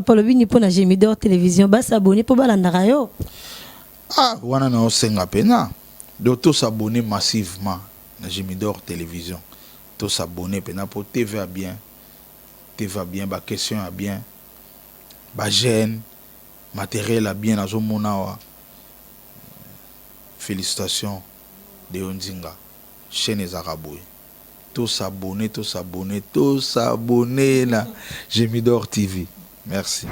papa lobini pour na Gémidor télévision ba s'abonner pour balanda yo. Ah, wana na osenga pena. Donc tous s'abonner massivement na Gémidor télévision. Tous s'abonner pena pour TV a bien. TV a bien, ba question a bien. Ba gêne, matériel a bien nazo mona wa. Félicitations de Ondinga. Chaîne Zaraboui. Tous s'abonner, tous s'abonner, tous s'abonner na Gémidor TV. Merci.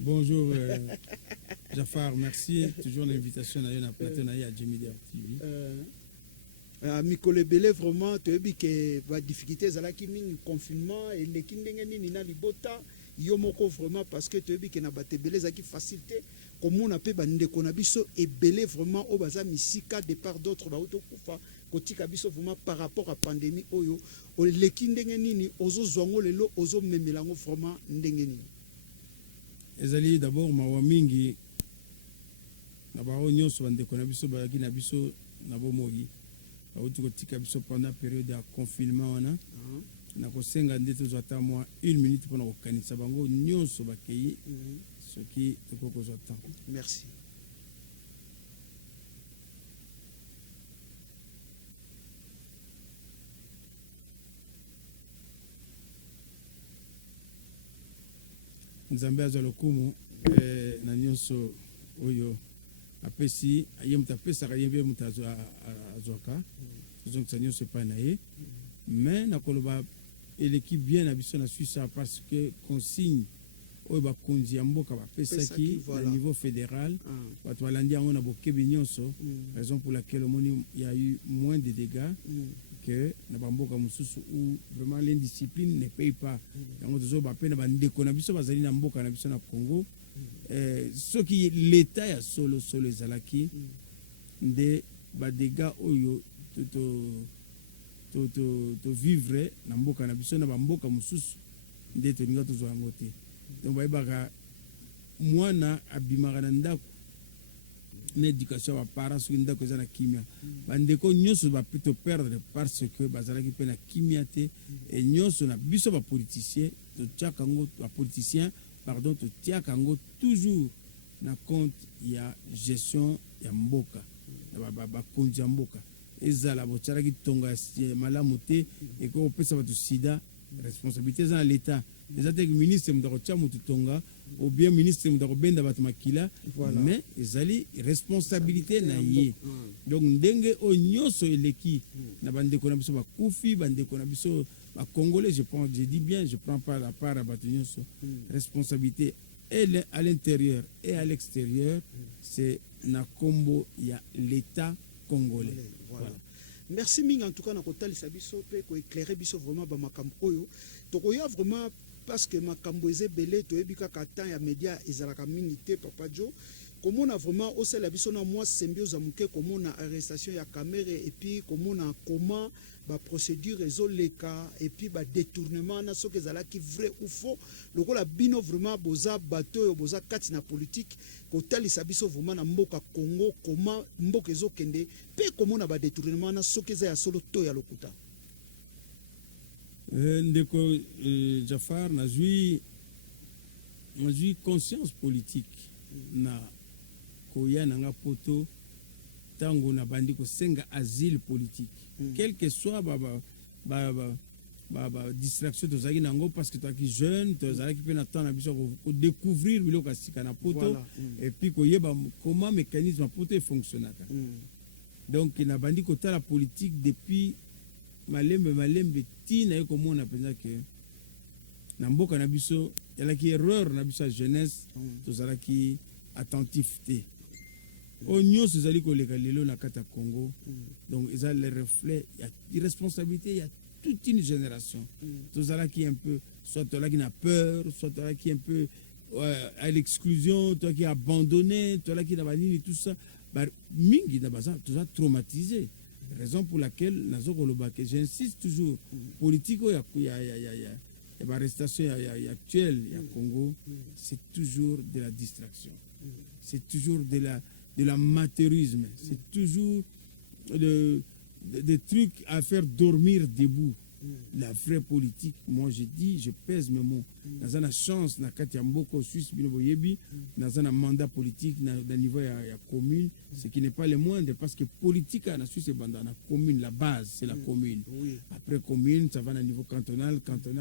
Bonjour Jafar, merci. Toujours l'invitation à la plateau à Gémidor TV. Mikolo Belé, vraiment, tu as vu que la difficulté, c'est là qu'il y a un confinement et les kindengeni ni na libota, yomoko vraiment parce que tu as vu que na bate belé ça qui facilité comme on appelle bande konabiso et belé vraiment au baza misika de part d'autres ba auto kufa kotika biso vraiment par rapport à pandémie oyo les kindengeni ni ozo zongo lelo ozo memelango vraiment ndengeni. Ezali d'abord mawa mingi na bao nyonso bande konabiso balaki na biso na bomogi. Auto kotika biso pendant période de confinement wana na kosenga ndeto zata moi 1 minute pour na kokanisa bango nyonso bakei ce qui ekoko zata. Merci. Nzambe azalokumu na nyonso oyo apesi ayemta pesa kayembe mutazo azoka donc ça nyonso pas naé mais na koloba l'équipe bien na biso na Suisse parce que consigne oyo ba konzi ya mboka ba pesa ki au niveau fédéral bato balandi yango na bokebi nyonso raison pour laquelle il y a eu moins de dégâts que na bamboka mususu où vraiment l'indiscipline ne paye pas yango tozo ba pena ba ndeko na biso bazali na mboka na biso na Congo ce qui l'état ya solo ezalaki nde ba dégâts oyo to vivre na mboka na biso na bamboka mususu nde tolinga tozo yango te donc bayebaka mwana abimaka na ndako na éducation ya baparents soki ndako eza na kimia bandeko nyonso bapito perdre parce que bazalaki mpe na kimia te e nyonso na biso bapoliticien totiaka yango bapoliticien pardon totiaka yango toujours na compte ya gestion ya mboka na bakonzi ya mboka ezala botialaki tonga malamu te ekopesa bato sida responsabilité eza na l'état eza te ministre moto akotia motu tonga ou bien ministre moto akobenda bato makila mais ezali responsabilité na ye donc ndenge oyo nyonso eleki na bandeko na biso bakufi bandeko na biso bacongolais je dis bien je prends pas la part à bato nyonso responsabilité et à l'intérieur et à l'extérieur c'est na kombo ya l'état congolais. Voilà. Merci mingi en tout cas na kotalisa biso pe ko éclairer biso vraiment ba makambo oyo to ko ya vraiment parce que makambo ezebele to ebika ka temps ya média ezalaka mingi te papa Jo comment on a vraiment au sel biso na moi symbiose amuke comment on a arrestation ya caméra et puis comment on a comment ba procédure ezoleka et puis ba détournement na soki ezalaki vrai ou faux lokola bino vraiment boza bato yo boza kati na politique kotalisa biso vraiment na mboka Congo comment mboka ezokende pe comment na ba détournement na soki eza ya solo to ya lokuta. Ndeko Jafar nazui conscience politique na koya nanga poto tango na bandi ko senga asile politique quel que soit distraction tozaki nango parce que toaki jeune tozalaki pe na temps na biso ko découvrir biloko sika na poto et puis koyeba comment mécanisme poto fonctionnaka donc na bandi ko tala politique depuis malembe tina yeko mona penza que na mboka na biso yalaki erreur na biso jeunesse tozalaki attentif te o nyonso ezali koleka lelo na kata Congo donc ils ont le reflet il y a irresponsabilité il y a toute une génération tozalaki un peu soit tozalaki na peur soit tozalaki un peu à l'exclusion, toi qui es abandonné, toi là qui n'a nini, tout ça, bah, mingi n'a pas ça, tout ça traumatisé. Raison pour laquelle, j'insiste toujours, politique, il y a l'arrestation actuelle, il y a Congo, c'est toujours de la distraction. C'est toujours de l'amateurisme. C'est toujours des trucs à faire dormir debout. La vraie politique, moi je dis, je pèse mes mots. Dans une chance, na kati ya mboko Suisse binoboyebi, dans un mandat politique, dans niveau ya commune, ce qui n'est pas le moindre, parce que politique na Suisse est dans la commune, la base c'est la commune. Après commune, ça va à niveau cantonal,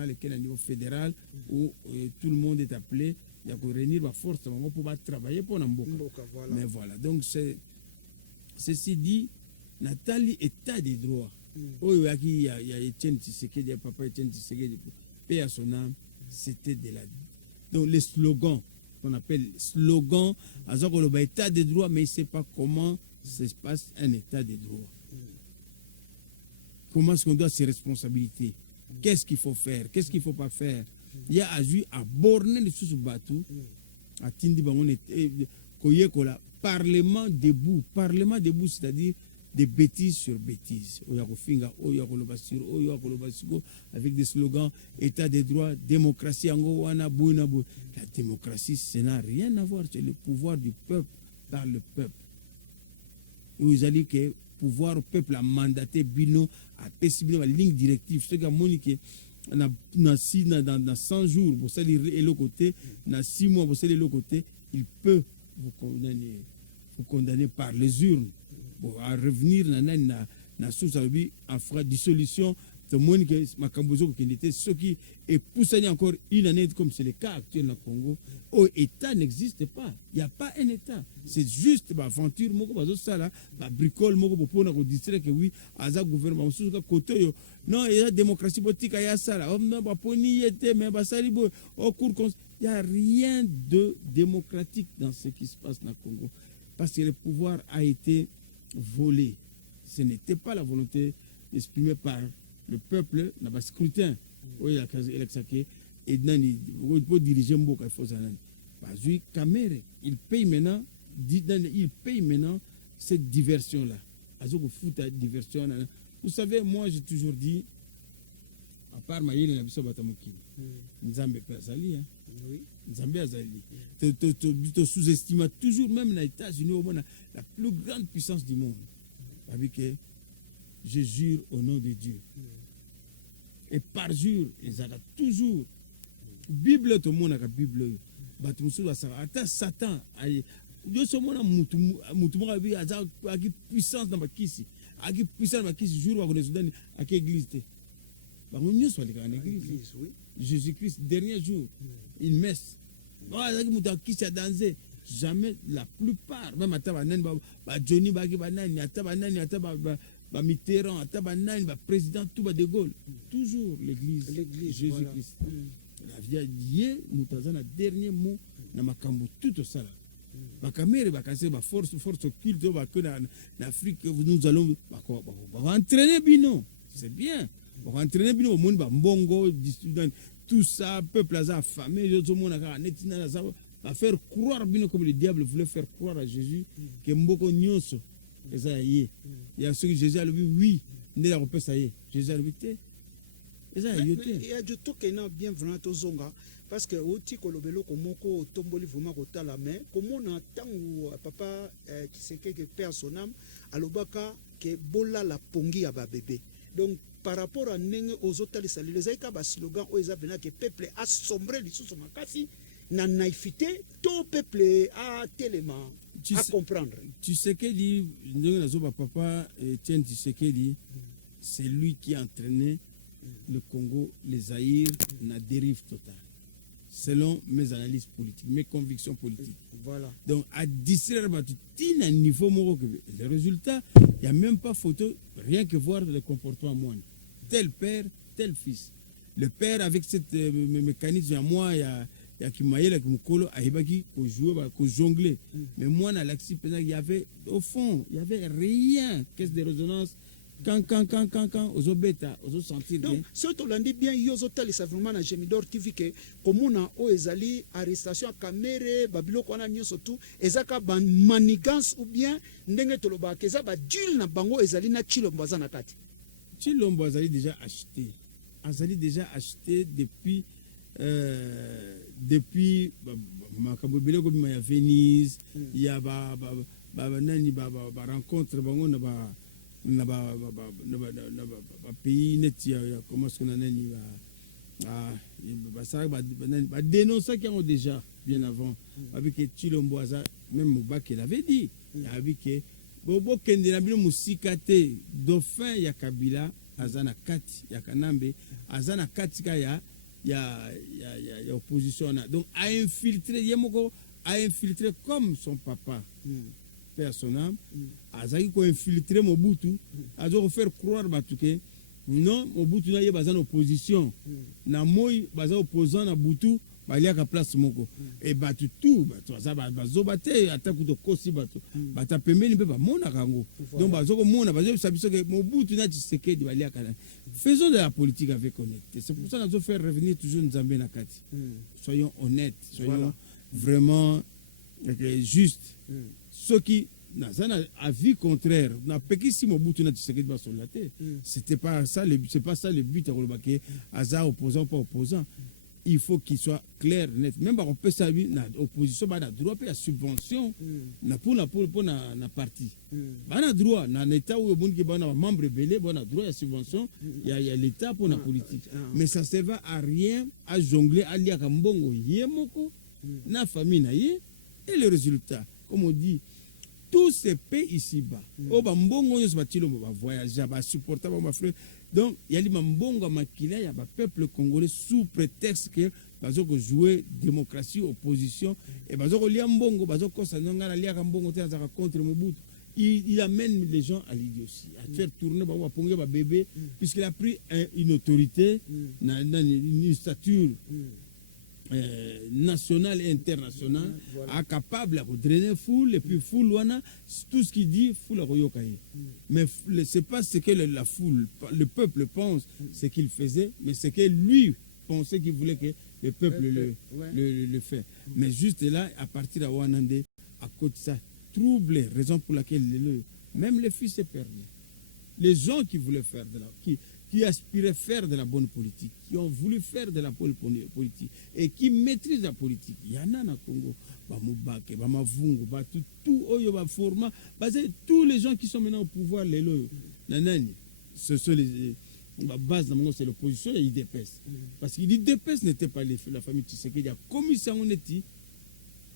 et quel à niveau fédéral, où tout le monde est appelé, il y a que réunir la force pour travailler pour Namboka. Voilà. Mais voilà, donc ceci dit, Nathalie état des droits. Il y a Etienne Tshisekedi, papa Etienne Tshisekedi, paix à son âme, c'était de la. Donc les slogans, qu'on appelle slogans, à état de droit, mais il ne sait pas comment se passe un état de droit. Comment est-ce qu'on doit ses responsabilités? Qu'est-ce qu'il faut faire? Qu'est-ce qu'il ne faut pas faire? Il y a à borner les sous-bateaux, à Tindi Bangon, Parlement debout, c'est-à-dire des bêtises sur bêtises. Avec des slogans état de droit, démocratie, la démocratie, ça n'a rien à voir, c'est le pouvoir du peuple par le peuple. Et vous allez que le pouvoir au peuple a mandaté Bino à la ligne directive. Ce qui a moniqué dans 100 jours, vous savez, l'autre côté, dans 6 mois, vous savez, l'autre côté, il peut vous condamner par les urnes. Bon, à revenir na source en fera dissolution de Monique Makambozo qui était ce qui est poussé encore une année comme c'est le cas actuel au Congo. Où État n'existe pas, il n'y a pas un État, c'est juste une aventure bricole pour distraire que oui à gouvernement côté non il y a démocratie politique il y a ça là il n'y a rien de démocratique dans ce qui se passe au Congo parce que le pouvoir a été volé. Ce n'était pas la volonté exprimée par le peuple dans le scrutin. Et pour diriger Mboka, il faut il paye maintenant cette diversion-là. Vous savez, moi j'ai toujours dit, à part Maïle na biso batamuki, Nzambe Azali, Nzambe Azali. Tu sous-estimes toujours, même dans les États-Unis, la plus grande puissance du monde. Avec je jure au nom de Dieu. Et par jour, ils ont toujours. Bible, tout le monde a la Bible. Satan, Dieu se montre à puissance dans ma kisi. À puissance dans ma kisi, jour où on est dans l'église. Jésus-Christ, dernier jour, une messe. Jamais la plupart, même à Johnny Bagibanani, à Mitterrand, à président Touba de Gaulle, toujours l'église, Jésus-Christ. La vie, nous avons le dernier mot dans ma cambo, tout ça. La caméra va casser ma force occulte en Afrique, nous allons entraîner Bino, c'est bien. On va entraîner Bino au monde, Mbongo, tout ça, peuple affamé, tout le monde à faire croire Bino comme le diable voulait faire croire à Jésus que Mboko Nyonso. Il y a ceux que Jésus a dit oui, Jésus a dit il y a du tout qui est bien vraiment au Zonga parce que outi kolobelo komoko tomboli vraiment kotala mais comment on attend papa qui sait que père son âme alobaka que bola la pongi à bébé. Donc par rapport à nenge aux autres les aïka ba slogan o ezabena que peuple a sombré les sous makasi na naïveté tout peuple a tellement à comprendre. Tu sais que dit papa Etienne Tshisekedi c'est lui qui a entraîné le Congo, les Zaïre, na dérive totale. Selon mes analyses politiques, mes convictions politiques. Voilà. Donc, à distraire, tu as un niveau moro. Le résultat, il n'y a même pas photo, rien que voir le comportement moine. Tel père, tel fils. Le père, avec cette mécanisme, à moi, il y a qui maïla, qui mukolo, aïbaki, qui jouer, qui jongler. Mais moi, dans l'axi, il y avait, au fond, il n'y avait rien. Caisse de résonance. quand ozobeta ozosentir donc soki tolandi bien yo ozotalisa vraiment na Gemidor TV ke komona oyo ezali arrestation ya kamere babiloko wana nyonso tu ezaka bamanigance ou bien ndenge tolobaka eza badule na bango ezali na Tshilombo aza na kati. Tshilombo azali déjà acheté depuis makambo ebele kobima ya Venise ya nani rencontre bango na pays neti ya comment est-ce qu'on a nani dénonçaki yango déjà bien avant abi ke Tshilombo aza même Mubaki l'avait dit abi ke bokende na bino musika te dauphin ya Kabila aza na kati ya Kanambe aza na kati ka ya opposition na donc a infiltré comme son papa père son âme azaki ko infiltrer Mobutu azo faire croire batuke non Mobutu na ye baza na opposition na moi baza opposant na Butu baliaka place moko et batu tout batu bazo bate atakuto kosi batu bata pembeni mpe bamona kango donc bazo komona bazo sabiso ke Mobutu na Tshisekedi baliaka. Faisons de la politique avec honnêteté. C'est pour ça qu'on doit faire revenir toujours Nzambe na kati. Soyons honnêtes, soyons vraiment justes. Ceux qui n'ont avis contraire, n'a pas si Mobutu na Tshisekedi ba soldater. C'est pas ça le but à Rolbake, hasard opposant pas opposant. Il faut qu'il soit clair, net. Même si on peut savoir l'opposition, on a droit à la subvention pour la partie. On a droit, dans l'État où on a membre belé, on a droit à la subvention, il y a l'État pour la politique. Mais ça ne sert à rien à jongler, à lire à Mbongo, Yemoko, na famille, et le résultat, comme on dit, tous ces pays ici-bas, au Mbongo, ils vont voyager, ils vont supporter, ils vont faire. Donc, il y a des mbongo makila, il y a un peuple congolais sous prétexte que ils ont joué démocratie, opposition, et ils ont lié mbongo, ils ont contre Mobutu. Il amène les gens à l'idiotie, à faire tourner, à ponger un bébé, puisqu'il a pris une autorité, une stature nationale et internationale, capable de drainer foule, et puis foule, tout ce qu'il dit, foule à mais ce n'est pas ce que la foule, le peuple pense, ce qu'il faisait, mais ce que lui pensait qu'il voulait que le peuple le fait. Mais juste là, à partir de Wanande, à cause de ça, troublé, raison pour laquelle même les fils s'est perdu. Les gens qui voulaient faire qui aspiraient faire de la bonne politique, qui ont voulu faire de la bonne politique et qui maîtrisent la politique. Il y en a dans Congo, Bamubake, Bamavungu, tous les gens qui sont maintenant au pouvoir, ce sont les bases, c'est l'opposition et l'IDPS. Parce que l'IDPS n'était pas la famille Tshisekedi. Il y a commission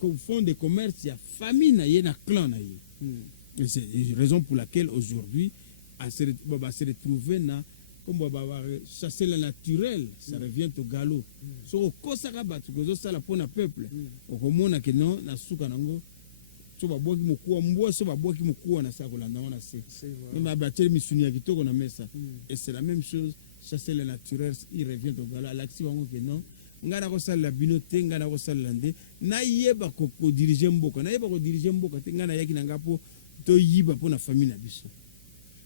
au fond des commerces, il y a famille, il y a un clan. C'est la raison pour laquelle aujourd'hui, à se retrouver dans comme chasser le naturel, ça revient au galop. So kosaka batu kozo sala pona peuple. Okomona ke non na suka nango. So baboki mokuwa mbwa so baboki mokuwa na sako landa wana se. Même abatel misuni ya kitoko na mesa. Et c'est la même chose, chasser le naturel, il revient au galop. Alaxi bango ke non. Ngana ko sala bino te ngana ko sala ndé. Na yeba ko diriger mboka. Na yeba ko diriger mboka te ngana yaki nanga po to yiba pona famille na biso.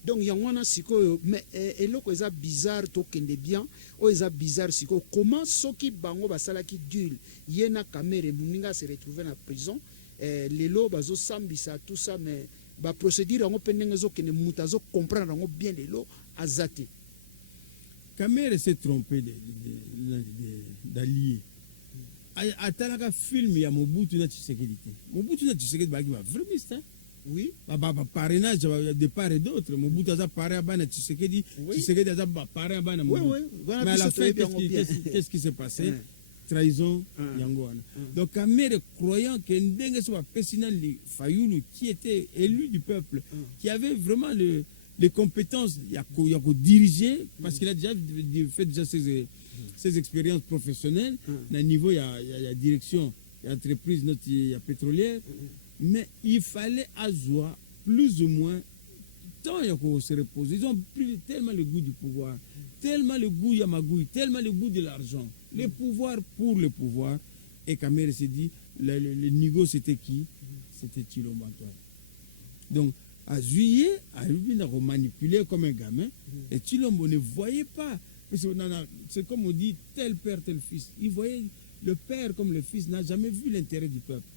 Donc yangwana sikoyo mais eloko eza bizarre to kende bien o eza bizarre sikoyo comment soki bango basalaki dul yena kamere muninga se retrouver na prison lelo bazo sambisa tout ça mais ba procédure yango pendenge zo kende mutazo comprendre yango bien lelo azate Kamere s'est trompé d'allier atalaka film ya Mobutu na Tshisekedi Mobutu na Tshisekedi ba vraiment ça. Oui. Parrainage de part et d'autre. Mobutu a parrainé à Bana Tshisekedi. Tshisekedi a parrainé à Bana Mobutu. Mais à la fin, qu'est-ce qui s'est passé? Trahison, Yangoana. Donc, Kamere, croyant que Ndenge soit Pessinal Fayoulou, qui était élu du peuple, qui avait vraiment les compétences, il y a diriger, parce qu'il a déjà fait déjà ses expériences professionnelles. À niveau, il y a direction, il y a entreprise, il y a pétrolière. Mais il fallait avoir plus ou moins tant qu'on se repose. Ils ont pris tellement le goût du pouvoir, tellement le goût Yamagouille, tellement le goût de l'argent, le pouvoir pour le pouvoir. Et Kamere s'est dit, le niveau c'était qui? C'était Tshilombo Antoine. Donc, À juillet, arrivé à manipuler comme un gamin. Et Tshilombo ne voyait pas. C'est comme on dit, tel père, tel fils. Il voyait le père comme le fils, n'a jamais vu l'intérêt du peuple.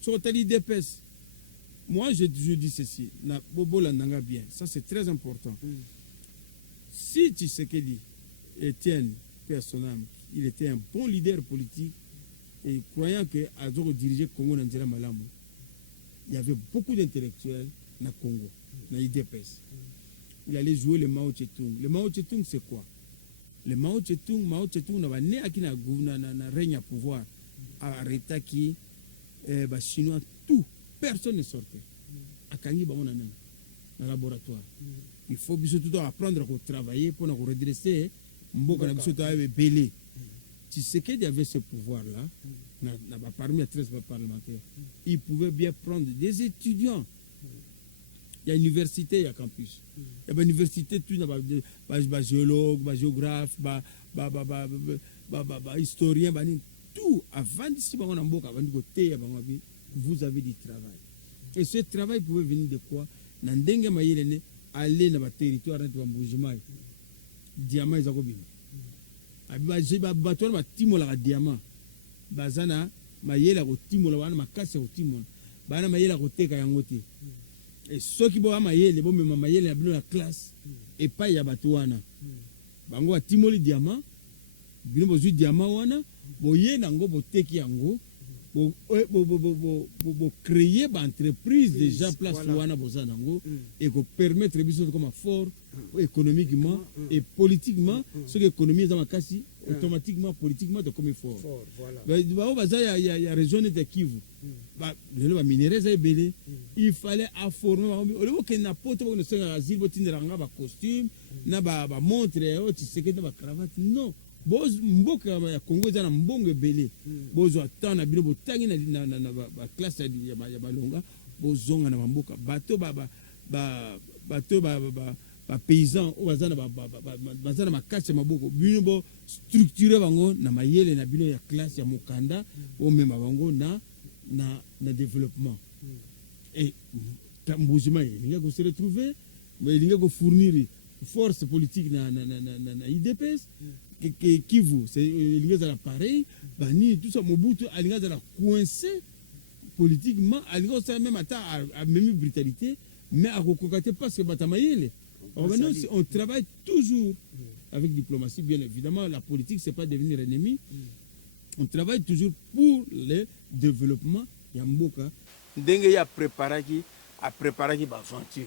Sur l'épaisse. Moi, je dis ceci. Bobo Landanga bien. Ça, c'est très important. Si Tshisekedi, Étienne, personnellement, il était un bon leader politique, et croyant que Azoro dirigeait Congo Nandira Malamu, il y avait beaucoup d'intellectuels dans le Congo, dans l'IDPS. Il allait jouer le Mao Tse-tung. Le Mao Tse-tung, c'est quoi? Le Mao Tse-tung, n'a né à qui na règne à pouvoir, arrêté qui, Chinois, tout, personne ne sortait. À Kangi, dans le laboratoire. Il faut tout apprendre à travailler pour nous redresser. Mboka belé. Tu sais qu'il y avait ce pouvoir-là, parmi les 13 parlementaires, il pouvait bien prendre des étudiants. Il y a université, il y a campus. Il y a une université, tout, il y a géologue, géographe, historien, tout. Avant d'ici, vous avez du travail. Et ce travail pouvait venir de quoi? Nandenge mayelene aller dans le territoire de Mbujimai. Diamant est à Kobim. Abiba bateau va timola la diamant. Bazana mayela ko timola wana makasi ko timola. Bana mayela ko teka yangote. Et ceux qui boivent mayele, bon même mayele na bino la classe et pas ya bateau wana. Bango a timoli diamant. Bino bozu diamant wana, boye nango boteki yango. Pour créer une entreprise déjà place voilà. Et pour permettre comme fort économiquement et politiquement ce que l'économie est automatiquement politiquement de comme fort. Voilà. Il y a région de Kivu. Le minerai est belé. Il fallait former au lieu que n'importe quoi ne soit asile un costume, na montre, tu sais que na cravate non. Boz mboka ya Congo za na mbongo belé bozo atana bino botangi na classe ya balonga bozonga na mboka bato bato paysan o bazana bazana makasi maboko bino bo structurer bango na mayele na bino ya classe ya mokanda o mema bango na développement et Mbujima il va se retrouver mais il va fournir force politique na IDPS Kivu, c'est l'appareil, tout ça, Mobutu, il coincé politiquement, il même à même brutalité, mais à reconquêter pas ce batamayele. On travaille toujours avec diplomatie, bien évidemment, la politique, c'est pas devenir ennemi. On travaille toujours pour le développement. Yamboka. Dengue a préparé l'aventure.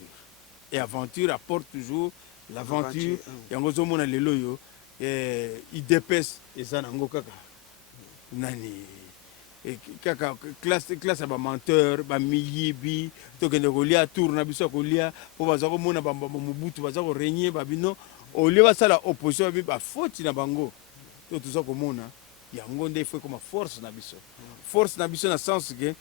Et aventure apporte toujours l'aventure. Yangozo mona lelo yo. IDPS ezanango kaka nani kaka classe ba menteur ba miyibi to kende kolia tour na biso kolia po baza ko mona ba Mobutu baza ko régner ba bino au lieu ba sala opposition ba faute na bango to tuza ko mona yango nde faut comme force na biso na sens que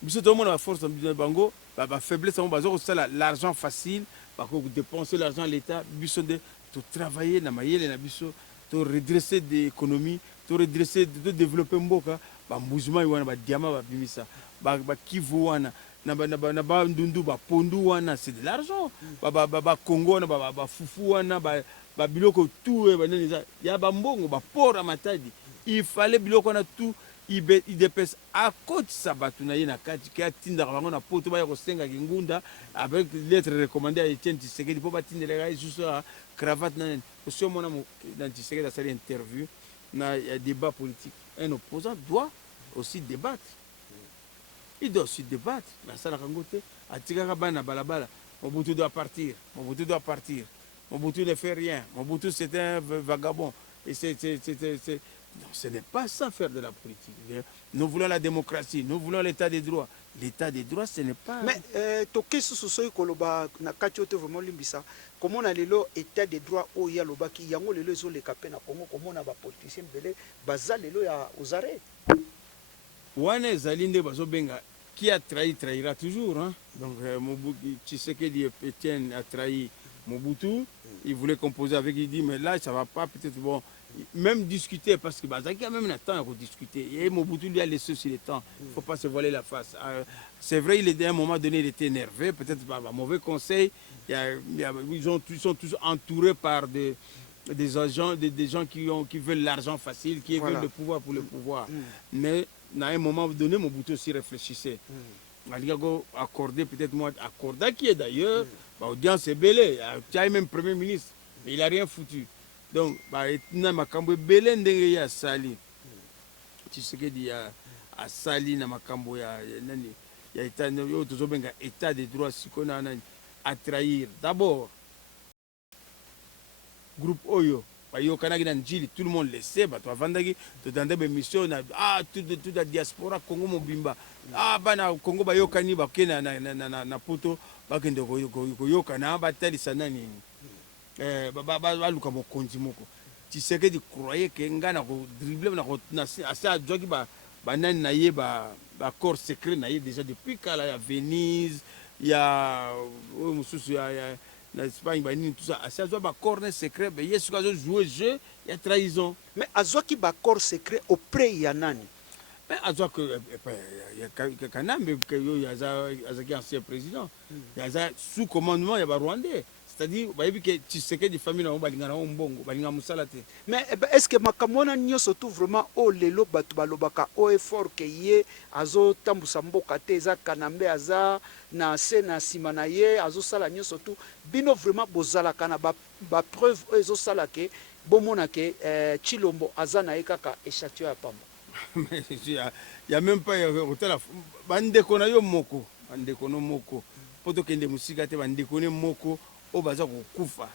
biso to mona ba force na bango ba faiblesse on baza ko sala l'argent facile ba ko dépenser l'argent à l'état biso de to travailler na mayele na biso to redresser des économies to redresser de développer mboka ba mbujima wana ba diamant ba bimisa ba Kivu wana na ba ndundu ba pondu wana c'est de l'argent ba Congo na ba fufu wana ba biloko tout ba nini ya ba mbongo ba port à Matadi il fallait biloko na tout IDPS à côté sabatu na yena kati ka tinda bango na poto ba ya ko senga ngunda avec lettre recommandée à Etienne Tshisekedi pour ba tindela ga juste cravate na aussi mon amour dans Tshisekedi dans cette interview na débat politique un opposant doit aussi débattre. Il doit aussi débattre na sala kangote atika bana balabala Mobutu doit partir Mobutu ne fait rien Mobutu c'est un vagabond et c'est non, ce n'est pas ça faire de la politique. Nous voulons la démocratie, nous voulons l'état des droits. L'état des droits, ce n'est pas... Mais, toké sous ce koloba na katiote vraiment limbisa. Comment on a l'état des droits au ya loba qui yango lelo zo le kapé na Congo comment on a ba politicien belé baza lelo ya aux arrêts. Wane zalinde bazo benga qui a trahi trahira toujours hein. Donc Mobutu Tshisekedi Etienne a trahi Mobutu, il voulait composer avec il dit mais là ça va pas peut-être bon même discuter, parce que Bazaki a même un temps pour discuter. Et Mobutu lui a laissé aussi le temps. Il ne faut pas se voiler la face. C'est vrai, à un moment donné, il était énervé, peut-être par un mauvais conseil. Ils sont tous entourés par des agents, des gens qui veulent l'argent facile, qui veulent le pouvoir pour le pouvoir. Mais à un moment donné, Mobutu aussi réfléchissait. Il a accordé peut-être moi, Accorda qui est d'ailleurs, l'audience est belée. Il y a même Premier ministre, mais il n'a rien foutu. Donc, il y a Makambo belé ndenge ya Sali. Tu sais qu'il y a Sali na Makambo ya état de droit à trahir. D'abord, groupe Oyo. Tout le monde le sait, tu as vendu des missions, toute la diaspora Congo Mobimba. Bana Congo Bayokani Bakena na poto, Bakende Koyokana, Batali Sanani. Baluka Mokonzi Moko. Tu sais que tu croyais que Ngana dribbler na ça jogi banane naie corps secret naie déjà depuis qu'il y a Venise, il y a l'Espagne, tout ça. C'est un corps secret, mais il y a joué jeu, il y a trahison. Mais Azoki ba corps secret auprès de Yanani. Mais Azoki, il y a Kanam, il y a ancien président. Il y a sous commandement, il y a Rwandais. C'est-à-dire, que tu sais que des familles ont bongo, mais est-ce que Makamona nyo surtout vraiment au lelo batu balobaka au effort que yé azo tambusa mboka te za kanambe aza na se na simana ye azo sala nyo surtout bino vraiment bozala kana ba preuve ezo sala ke bomona ke Chilombo aza na ekaka échantillon ya pamba. Mais il y a même pas hôtel bandeko na yo moko, bandeko no moko. Poto kende musika te bandeko ne moko. O baza kufa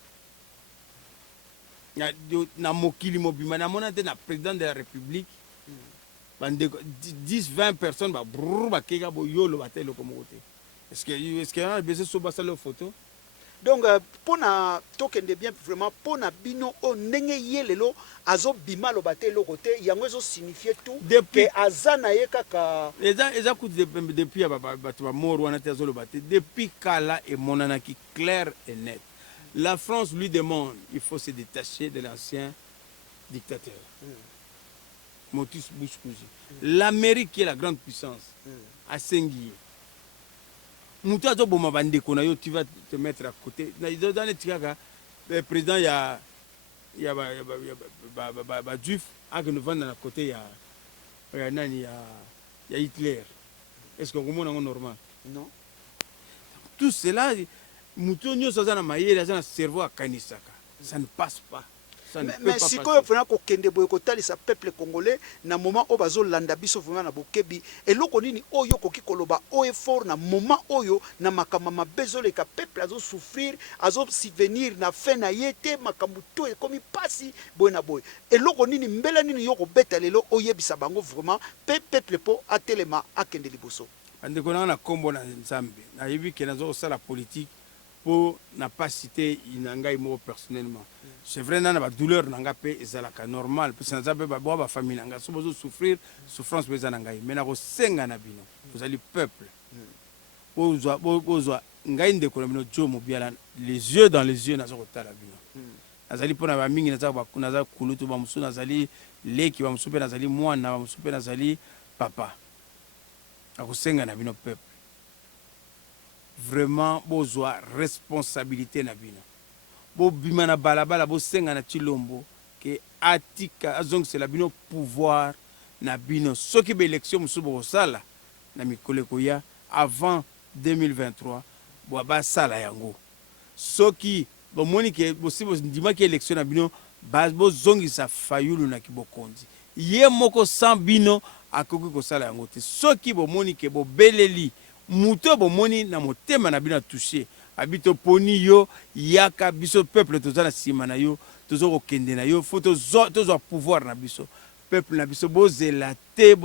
na mokili mobima na mona te na président de la république 10-20 personnes ba keka bo yolo batelo comme côté est-ce que on a besoin so basa le photo donc pona tokende bien vraiment pona bino o ndenge yelelo azo bima lo batelo côté yango ezo signifier tout que azana ye kaka eza coup depuis batu ba mort wana te azo lo baté depuis kala et monana qui clair et net. La France lui demande, il faut se détacher de l'ancien dictateur. Motus Bouchkouji. L'Amérique qui est la grande puissance à Sengi. Moutato Boma Bandeko, tu vas te mettre à côté. Dans le président, il y a Juif, à côté, il y a Hitler. Est-ce qu'on comprend normal? Non. Tout cela, cerveau à Kanisaka. Ça ne passe pas. Mais si quoi vraiment ko kende boy ko talisa peuple congolais na moment o bazo landa biso vraiment na bokebi eloko nini oyo koki koloba o effort na moment oyo na makama mabezole ka peuple azo souffrir azo subvenir na fin na yete makambu to e komi pasi boy na boy eloko nini mbela nini yo ko beta lelo oyebisa bango vraiment peuple po atelema akende liboso ande ko na kombo na Nzambe na yebi ke nazo sala politique pour n'a pas cité inanga imo personnellement. C'est vrai na ba douleur nanga pe ezalaka normal parce que nazabe ba ba famille nanga so bozo souffrir souffrance beza nanga mais na ko senga na bino vous allez peuple bozwa ngai ndeko na bino jomo biala les yeux dans les yeux nazo kotala bino nazali pona ba mingi naza kulutu ba musu nazali leki ba musu pe nazali mwana ba musu pe nazali papa akosenga na bino peuple vraiment bozwa responsabilité na bino bo bima na balabala bo senga na Chilombo ke atika azongse la bino pouvoir na bino soki be élection musubo sala na mikoleko ya avant 2023 bo ba sala yango soki bo moni ke bo sibo ndima ke élection na bino ba bo zongisa fayulu na kibokonzi ye moko sans bino akoki ko sala yango te soki bo moni ke bo beleli muto bomoni na motema na bino touché abito poni yo yaka biso peuple tozana sima na yo tozo kokende na yo faut tozo pouvoir na biso peuple na biso bozela te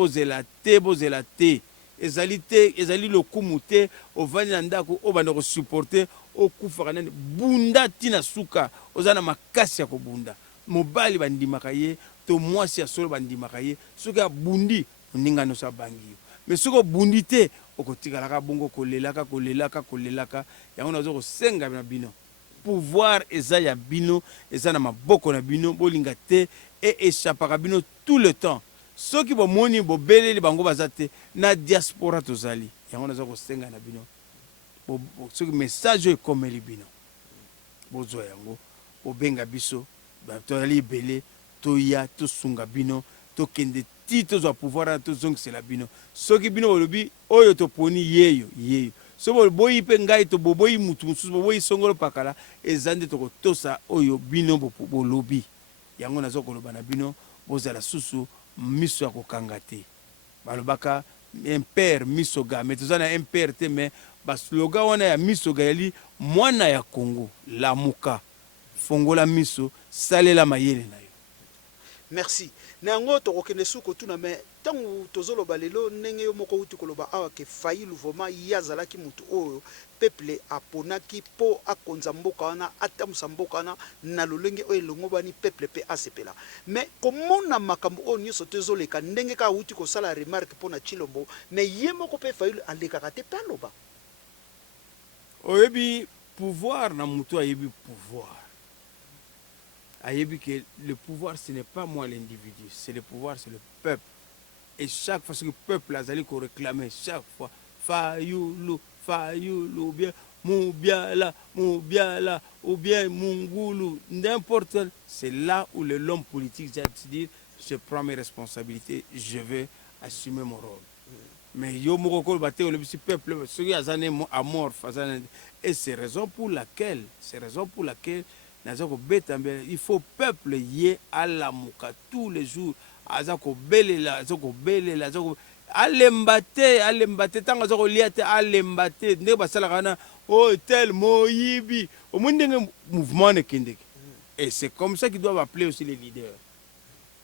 ezali lokumu te ovani na ndako obanda ko supporter okufa kanani bunda tina suka ozana makasi ya kobunda mobali bandimaka ye to mwasi ya solo bandimaka ye suka bundi ningano sa bangi mais suko bundi te okotikalaka bongo kolelaka yango nazo kosenga na bino pouvoir eza ya bino eza na maboko na bino bolinga te e échappaka bino tout le temps soki bomoni bobeleli bango baza te na diaspora tozali yango naza kosenga na bino soki message oyo ekomeli bino bozwa yango bobenga biso tozali ebele toya tosunga bino tokende ti tozwa pouvoir wana tozongisela bino soki bino bolobi oyo toponi yeyo so boyi mpe ngai to boboyi mutu mosusu boboyi songolo pakala eza nde tokotosa oyo bino bolobi yango naza koloba na bino bozala susu miso ya kokanga te balobaka impere misoga me toza na impere te me basloga wana ya misoga yali mwana ya Congo lamuka fongola miso salela mayele na yo. Merci. Nango tokokende suko tuna me tangu tozoloba lelo ndenge yo moko uti koloba awa ke Fayulu vraiment yazalaki mutu oyo peuple aponaki po akonza mboka wana atamusa mboka wana na lolenge oyo elongo bani peuple pe asepela mais komona makambo oyo nyonso tozoleka ndenge ka uti kosala remarque pona Chilombo mais ye moko pe Fayulu alekaka te pe aloba oyebi pouvoir na mutu ayebi pouvoir ayebi que le pouvoir ce n'est pas moi l'individu c'est le pouvoir c'est le peuple et chaque fois que le peuple azali ko réclamer chaque fois Fayulu ou bien Moubiala ou bien Mungulu n'importe quel c'est là où l'homme politique a dit je prends mes responsabilités je vais assumer mon rôle mais yo moko baté le peuple ce qui azane amorphe et c'est raison pour laquelle il faut peuple yé à la mouka tous les jours azako belela alembate tanga zako liate alembate ndé basala kana oh tel moyibi au monde mouvement ne kendeke et c'est comme ça qu'ils doivent appeler aussi les leaders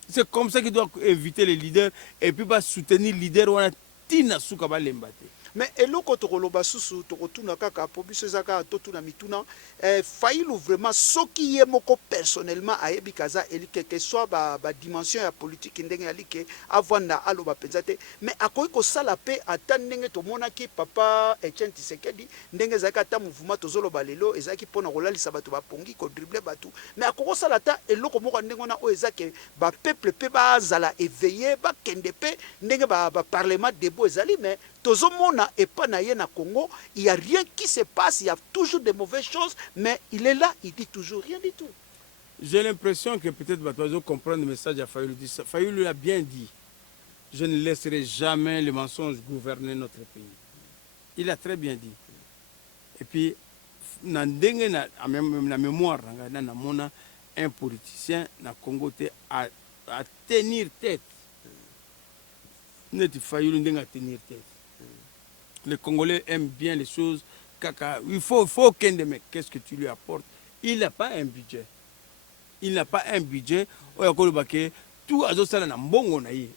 c'est comme ça qu'ils doivent inviter les leaders et puis pas soutenir les leaders wana tina suka balembate. Mais eloko tokoloba susu tokotuna kaka po biso ezaka totuna mituna Fayulu vraiment soki ye moko personnellement ayebi kaza elike que soit ba dimension ya politique ndenge alike avanda aloba penzate mais akoyi ko sala pe ata ndenge tomona ki papa Etienne Tshisekedi ndenge zaka ta mouvement tozoloba lelo ezaki pona kolalisa bato bapongi ko dribbler bato mais akoko sala ta eloko moko ndenge na o ezake ba peuple pe bazala éveillé ba kende pe ndenge ba parlement debout ezali mais tozomona et pas naïe na Congo, il n'y a rien qui se passe, il y a toujours des mauvaises choses, mais il est là, il dit toujours rien du tout. J'ai l'impression que peut-être tu dois comprendre le message à Fayulu. Fayulu a bien dit, je ne laisserai jamais le mensonge gouverner notre pays. Il a très bien dit. Et puis, dans la mémoire, un politicien na Congo à tenir tête. Fayulu a tenir tête. Les Congolais aiment bien les choses. Il faut qu'un des mecs, qu'est-ce que tu lui apportes? Il n'a pas un budget. Il n'a pas un budget. Tout a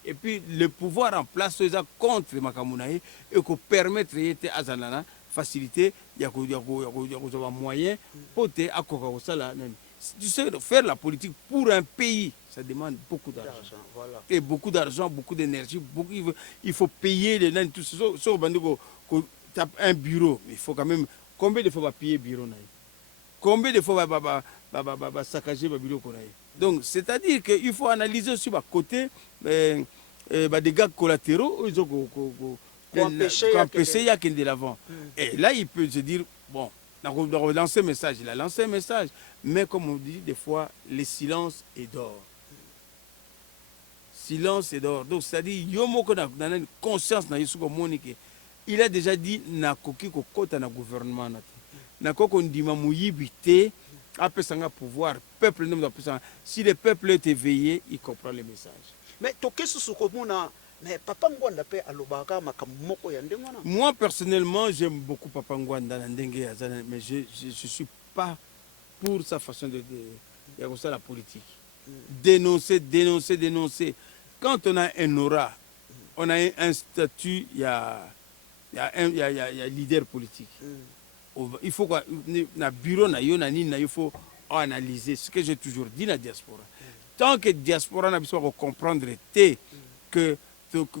et puis le pouvoir en place contre Makamunaï et qu'on permettre de faciliter, il y a des moyens pour tu sais, faire la politique pour un pays, ça demande beaucoup d'argent. Voilà. Et beaucoup d'argent, beaucoup d'énergie. Il faut payer les nains, tout ça. Tu as un bureau, il faut quand même. Combien de fois payer le bureau? Combien de fois saccager le bureau? Donc, c'est-à-dire qu'il faut analyser aussi le côté des dégâts collatéraux pour empêcher de l'avant. Et là, il peut se dire, bon, il a lancé un message, mais comme on dit des fois, le silence est d'or. Silence est d'or. Donc, c'est-à-dire, il y a conscience, il a déjà dit, nakoki kokota na gouvernement. Nakoko ndima muyibite, après ça pouvoir, peuple si le peuple est éveillé, il comprend le message. Mais qu'est-ce que mais Papa Ngwanda pe alobaka makamoko ya ndengwana. Moi personnellement, j'aime beaucoup Papa Ngwanda mais je suis pas pour sa façon de la politique. Dénoncer. Quand on a un aura, on a un statut, il y a leader politique. Il faut quoi na bureau il faut analyser ce que j'ai toujours dit la diaspora. Tant que diaspora n'a pas comprendre que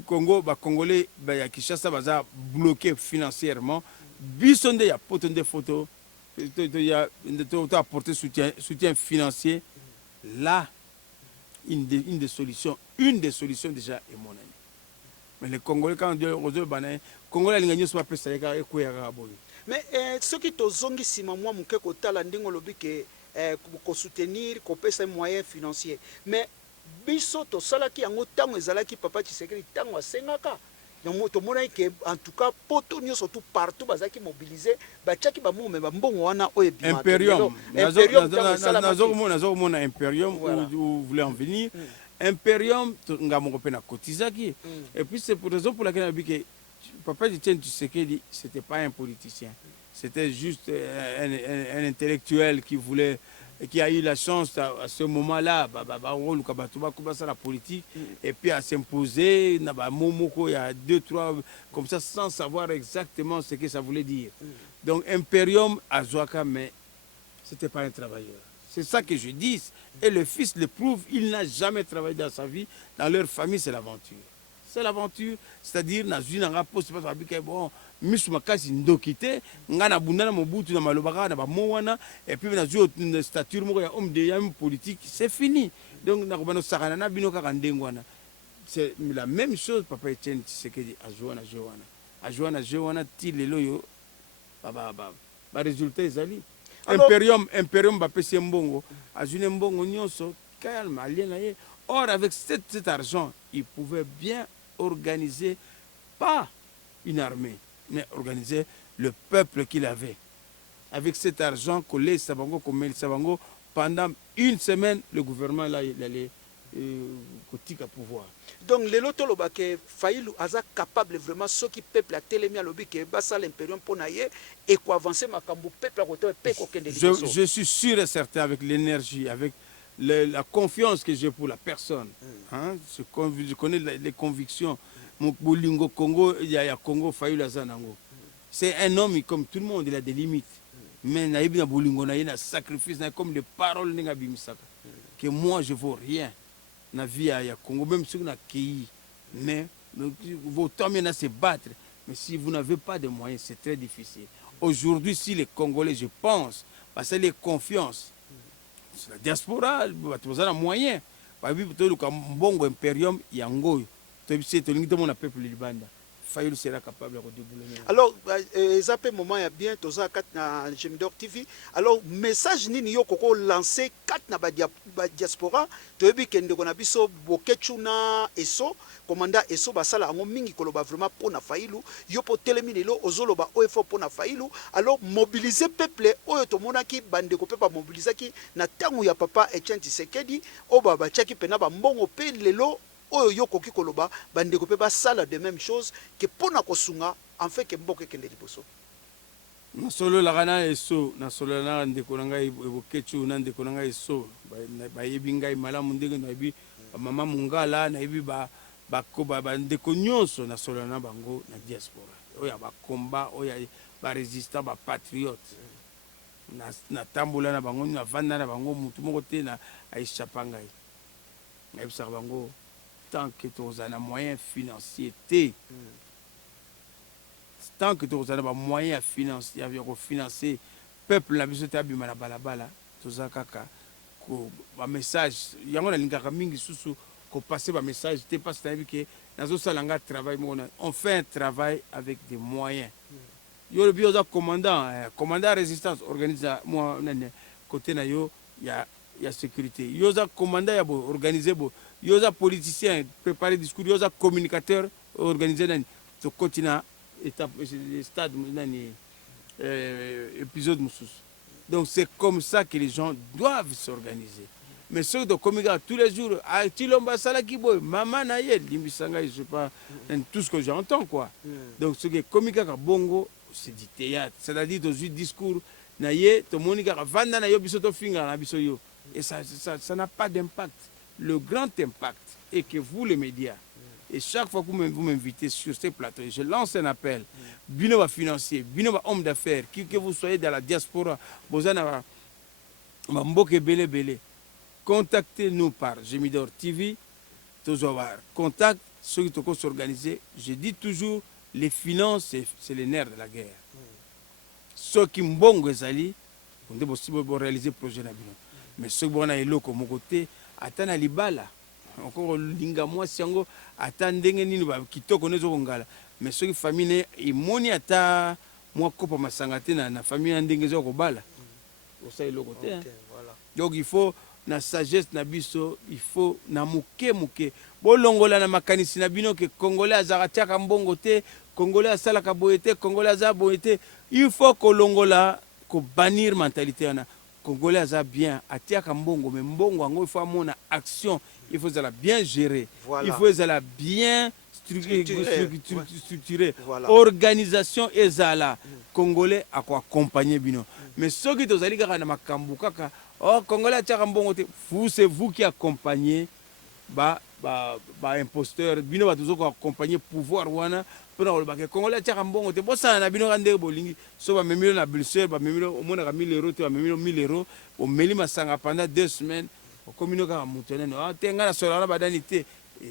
Congo Congolais Kinshasa va bloqué financièrement, bisonde ya potonde photo tu apporter soutien financier. Là, une des solutions déjà est mon ami. Mais les Congolais, quand on dit les Congolais, ils ne sont pas prêts à faire. Mais ce qui tozongisima mwa muke kotala ndingo lobi ke ko soutenir ko pesa moyen financier mais biso to salaki yango tango ezalaki papa Tshisekedi tango asengaka donc tomona ke en tout cas poto nyonso tout partout bazaki mobiliser bachaki ba mume ba mbongo wana oyebima Imperium Imperium Imperium où vous voulez en venir. Imperium ngamoko pe na kotizaki et puis c'est pour raison pour laquelle Papa Tshisekedi, c'était pas un politicien, c'était juste un intellectuel qui a eu la chance à ce moment-là, la politique, et puis à s'imposer, il y a 2-3 comme ça, sans savoir exactement ce que ça voulait dire. Donc Imperium à Zouaka, mais c'était pas un travailleur. C'est ça que je dis. Et le fils le prouve, il n'a jamais travaillé dans sa vie. Dans leur famille, c'est l'aventure. C'est l'aventure, c'est-à-dire na zui nanga poste pas sabika bon misu makasi ndokité ngana bundana mobutu na malobaka na ba mowana et puis na zui une stature moko ya homme de yam politique, c'est fini. Donc na kobano sakana na bino kaka ndengwana. C'est la même chose papa Etienne Tshisekedi a Joana ti lelo yo ba résultat ezali. Imperium ba pesi mbongo azune mbongo nyonso calme alien na ye. Or avec cet argent, il pouvait bien organiser, pas une armée, mais organiser le peuple qu'il avait. Avec cet argent, coller Sabango, comme Sabango, pendant une semaine, le gouvernement là, il allait à pouvoir. Donc les loto lobake Faïlou aza capable vraiment ce qui peuple a télémi à lobby que basa l'impérium pour naïe et quoi avancer ma cambo peuple à côté peuple je suis sûr et certain avec l'énergie, avec la confiance que j'ai pour la personne. Hein? Je connais les convictions. Mon Congo, il y a Congo Faïlou Azanango. C'est un homme comme tout le monde, il a des limites. Mais il y a un sacrifice, comme les paroles que moi je ne vaux rien. Dans la vie à Congo, même si on a qui, mais autant mieux se battre. Mais si vous n'avez pas de moyens, c'est très difficile. Aujourd'hui, si les Congolais, je pense, parce que les confiance, c'est la diaspora, vous avez moyen. Par exemple, le Imperium, Yango, c'est le peuple libanda. Faïlou sera capable de déboulonner. Alors, zappé moment ya bien toza kat na Gemidor TV. Alors, message nini yo koko lancé kat na ba diaspora, toyebi kende kona biso bokechuna eso, commanda eso basala ngo mingi koloba vraiment pona Faïlou, yo po telemi lelo ozoloba OFO pona Faïlou. Alors, mobiliser peuple oyo tomonaki bande ko pepa mobiliser ki na tangu ya papa Etienne Tshisekedi, o baba chaki pena ba mbongo pe lelo oyo yokoki koloba bandeko pe basala de même chose que pona kosunga en fait que mboke kende liboso na solo la kana eso na solo na ndeko nanga ebokechu na ndeko nanga eso ba yebi ngai malamu ndenge na yebi mama mungala na yebi ba ndeko nyonso na solo na bango na diaspora oya ba combat oya ba résistant ba patriote na tambola na bango na vanda na bango mutu moko te na aishapa ngai na yebi sa bango tant que tu as un moyen financier, tant que tu as un moyen financier, financer peuple la biso tabi mala balabala, tu as un message. Il y a un lingaka mingi susu ko passer un message. Tu passes que nazo salanga travail on fait un travail avec des moyens. Yo le bio commandant résistance organise moi côté na yo il y a sécurité. Yo za commandant ya bo organiser bo yo za politicien préparer discours yo za communicateur organiser nani to continent étape stade nani épisode musus. Donc c'est comme ça que les gens doivent s'organiser. Mais ceux de communiquer tous les jours à Tilomba Salaki boy maman na ye limbisanga je sais pas tout ce que j'entends quoi. Donc ce que communiquer bongo c'est du théâtre, c'est-à-dire dans un discours na ye to monika vanda na yo biso to finga na biso yo. Et ça n'a pas d'impact. Le grand impact est que vous, les médias, et chaque fois que vous m'invitez sur ces plateaux, je lance un appel, bino financier, bino homme d'affaires, qui que vous soyez dans la diaspora, contactez-nous par Gemidor TV, contact, ceux qui sont s'organiser. Je dis toujours, les finances, c'est les nerfs de la guerre. Ceux qui m'bongo ezali, nde réaliser projet na bino mais soki bona eloko moko te ata na libala encore linga mwasi yango ata ndenge nini kitoko nde ezokongala mais soki famille ne emoni ata mwa kopa masanga te na famille ya ndenge eza kobala osala eloko te donc il faut na sagesse na biso il faut na moke bolongola na makanisi na bino ke congolais azaka tiaka mbongo te congolais asalaka boye te congolais aza boye te il faut kolongola bannir mentalité wana congolais aza bien atiaka mbongo mais mbongo yango il faut amona action il faut ezala bien géré il faut ezala bien structuré organisation ezala congolais akoaccompagner bino mais soki tozali kaka na makambo kaka oh congolais atiaka mbongo te c'est vous qui accompagnez imposteur bino bato ozokoaccompagner pouvoir wana mpona kolobaka congolais atiaka mbongo te bosala na bino ka ndenge bolingi so bamemilo na blessure bamemilo omonaka 1000 euro te bamemilo 1000 euro omeli masanga pendant 2 semaines okomino kaka moto nene te ngai nasola wana badani te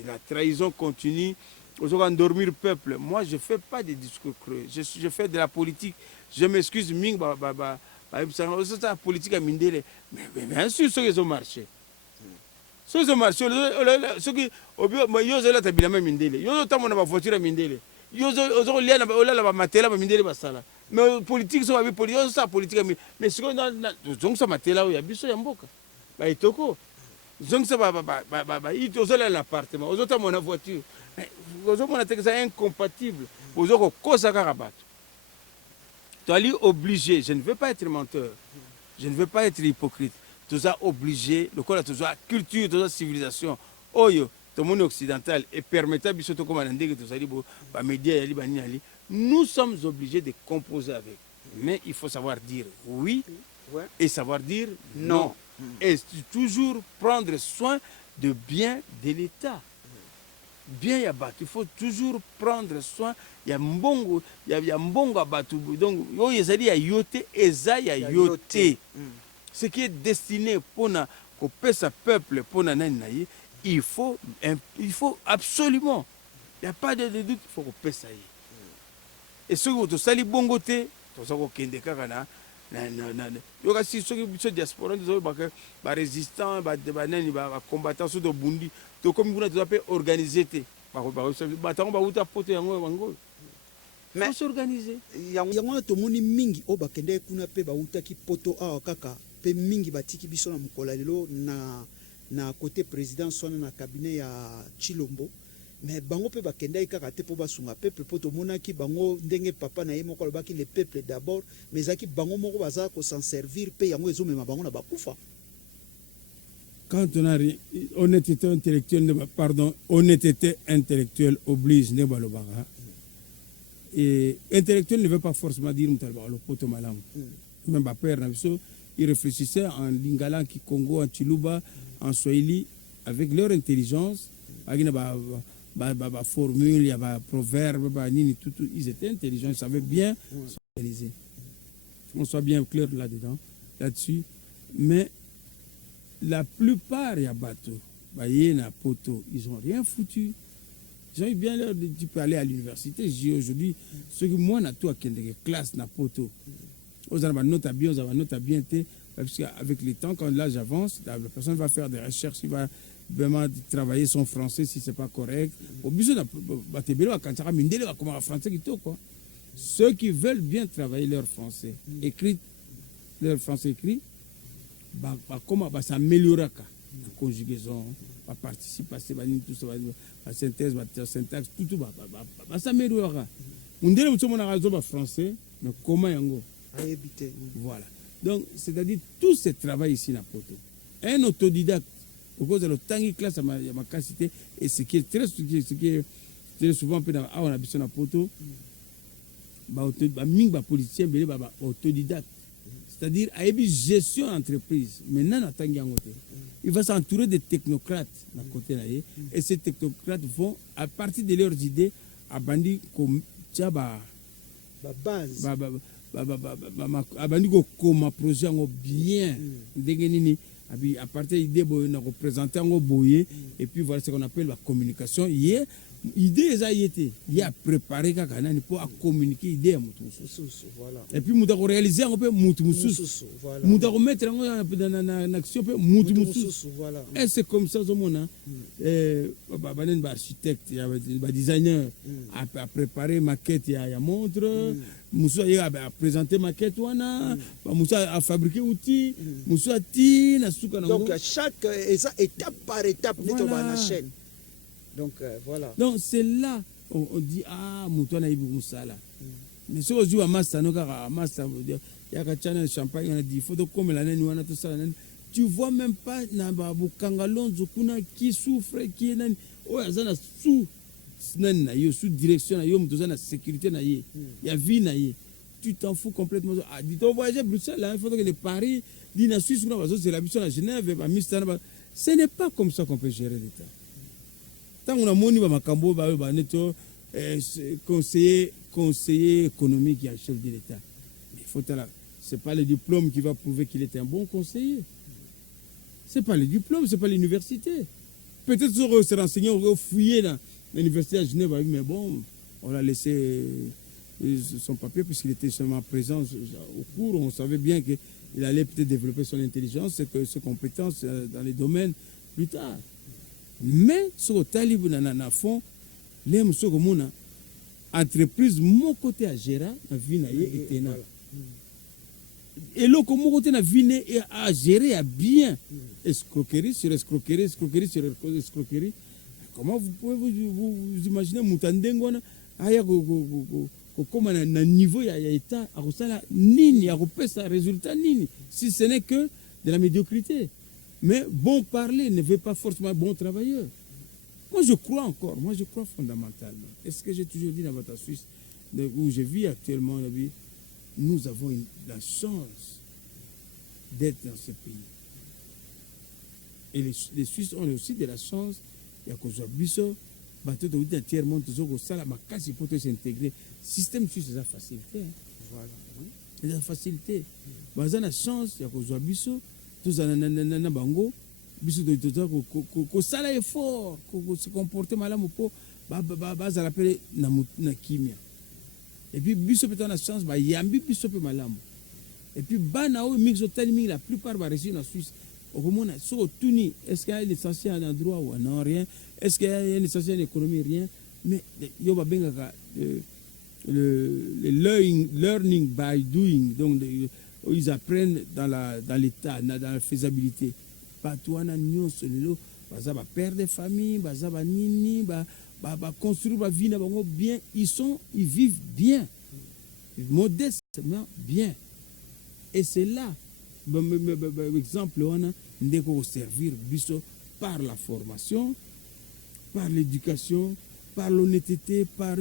la trahison continue ozokoendormir peuple. Moi je fais pas de discours creux, je fais de la politique. Je m'excuse mingi la politique à mindele mais bien sûr ceux qui ont marché ceux qui ont marché ceux qui yo zela tabilama mindele yo tamona ba voiture mindele yo zo lia na olala ba matela ba mindele basala mais politique so ba politique yo sa politique mais ce que donc ça matela ya biso ya mboka ba itoko donc ça ba ito zola l'appartement ozo tamona voiture ozo mona te que c'est incompatible ozo ko kosa ka bato. Tu es obligé, je ne veux pas être menteur, je ne veux pas être hypocrite. Tu es obligé, le corps a toujours culture, toujours civilisation. Oyo, tout le monde occidental et permettant biso to comme que tu sali ba média yali banini. Nous sommes obligés de composer avec. Mais il faut savoir dire oui et savoir dire non. Et toujours prendre soin de bien de l'État. Bien ya batu, il faut toujours prendre soin ya mbongo ya mbongo ya batu donc yo ezali ya yote eza ya yote ce qui est destiné pona kopesa peuple pona nani na ye il faut absolument il y a pas de doute il faut kopesa ye et ce que to sali bongo te to sako kende kaka na yo kasi soki biso diaspora zo ba résistant ba nani ba combattant so do bundi to comme kuna to peut organiser te ba tango ba uta poto yango bango mais s'organiser yango tomoni mingi o bakende kuna pe ba utaki poto awa kaka pe mingi batiki biso na mukola lelo na côté président sona na cabinet ya Chilombo mais bango pe bakende kaka te po basunga peuple po tomonaki bango ndenge papa na ye moko lobaki le peuple d'abord mais aki bango moko baza ko s'en servir pe yango ezomema bango na bakufa. Quand on a honnêteté intellectuelle, pardon, honnêteté intellectuelle oblige ne balobara. Et intellectuel ne veut pas forcément dire le poto malam. Même ma père il réfléchissait en lingala, qui Congo, en Chiluba, en Swahili, avec leur intelligence, avec ba formule, il y a ba proverbe, tout, ils étaient intelligents, ils savaient bien s'organiser. On soit bien clair là-dessus. Mais la plupart y a bateau, na poto, ils ont rien foutu. Ils ont eu bien l'air de tu peux aller à l'université. J'ai aujourd'hui ceux qui moi na tout à classe na poto. Aux avez note à bien, aux avez note à bien parce qu'avec le temps quand l'âge avance, la personne va faire des recherches, il va vraiment travailler son français si c'est pas correct. Au besoin de batebelo quand ça mindele va comment français qui tout quoi. Ceux qui veulent bien travailler leur français écrit comment s'améliorer la conjugaison, la participation, la synthèse, la syntaxe, tout s'améliorer. On dirait que nous avons français, mais comment yango? Voilà. Donc, c'est-à-dire tout ce travail ici na poto. Un autodidacte, au cause de l'autangi classe à ma capacité, et ce qui est très souvent on a besoin na poto, politicien, autodidacte. C'est-à-dire à une gestion d'entreprise. Maintenant, il va s'entourer de technocrates à côté et ces technocrates vont, à partir de leurs idées, abandi comme base. Abandi comme projet bien, à partir d'idées, on a représenté un boyer et puis voilà ce qu'on appelle la communication. Hier, idée eza ye te ye aprépare kaka nani mpo acommunique idée ya motu mosusu voilà. et puis moto akoréalise yango mpe motu mosusu voilà. moto akomettre yango na action mpe motu mosusu voilà. et c'est comme ça ozomona banani baarchitecte badesigner apréparé maquette ya montre mosusu aye apresente maquette wana mosusu afabriqué outil mosusu ati na suka nango donc chaque étape par étape nito bana chaîne. Donc voilà. Donc c'est là on dit ah moto na ibi musala. Mais ce que je dis master no kaka master ya ka channel champagne on a dit faut comme la nani wana tout ça tu vois même pas na ba bukanga lonzo kuna qui souffre qui nani o azana sous nani na yo sous direction na yo moto na sécurité na ye ya vie na ye tu t'en fous complètement. Ah dit on voyager Bruxelles là il faut que les Paris dit na Suisse kuna bazo c'est la mission à Genève ba mister ce n'est pas comme ça qu'on peut gérer l'État. Tant qu'on a moni ba makambo ba neto conseiller économique et chef de l'État. Mais il faut là, c'est pas le diplôme qui va prouver qu'il est un bon conseiller. C'est pas le diplôme, c'est pas l'université. Peut-être qu'on se renseigner, on fouiller dans l'université à Genève, mais bon, on l'a laissé son papier puisqu'il était seulement présent au cours. On savait bien qu'il allait peut-être développer son intelligence et ses compétences dans les domaines plus tard. Mais sur le talib na fond les monsieur comme entreprise mon côté à gérer na vie na ye etena et le comme côté na vie et à gérer à bien escroquerie sur escroquerie sur escroquerie. Comment vous pouvez vous imaginer mutandengo na aya comme na niveau ya état a resala nini a repesa résultat nini si ce n'est que de la médiocrité. Mais bon parler ne veut pas forcément bon travailleur. Moi, je crois fondamentalement. Est-ce que j'ai toujours dit dans votre Suisse, où je vis actuellement, nous avons la chance d'être dans ce pays. Et les Suisses ont aussi de la chance, il y a qu'aujourd'hui, biso, bateau de route entière, monte au sala, ma casse, il faut s'intégrer. Le système suisse, c'est la facilité. Voilà. C'est la facilité. Mais on a la chance, il y a qu'aujourd'hui, biso, tous en bango biso de ko sala effort ko se comporter malamu po ba za rappelé na kimia et puis biso peut na chance ba yambi biso pe malamu et puis bana o mix hôtel la plupart ba réussir en Suisse au komona so tuni est-ce qu'il y a l'essentiel en droit ou non rien est-ce qu'il y a l'essentiel en économie rien mais yo ba benga le learning by doing donc ils apprennent dans l'état, dans la faisabilité. Patouana nyonso lelo, baza ba père de famille, baza ba nini, ba construire ba vie na bango bien, ils vivent bien. Modestement bien. Et c'est là exemple on a ndeko servir biso par la formation, par l'éducation, par l'honnêteté, par